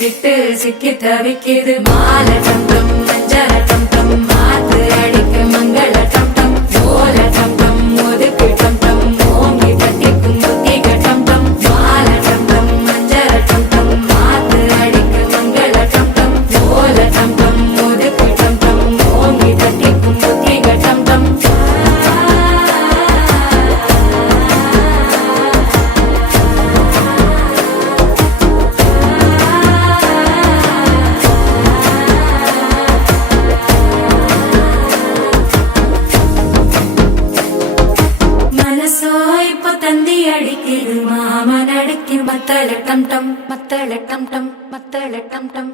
விட்டு சிக்கி தவிக்குது மாலை டம் டம் மஞ்சள டம் டம் மாத்து அடிக்கு மங்கள டம் டம் ஓல டம் டம் ஒதுக்கு டம் டம் ஓங்கி தட்டிக்கும் புத்திக டம் டம் மாலை டம் டம் மஞ்சள டம் டம் மாத்து அடிக்கு மங்கள டம் டம் ஓல டம் டம் ஒதுக்கு டம் டம் ஓங்கி தட்டிக்கும் புத்திக டம் டம் தந்தி அடிக்குது மாமன் அடிக்கு மத்தள டம் டம் மத்தள டம் டம் மத்தள டம் டம்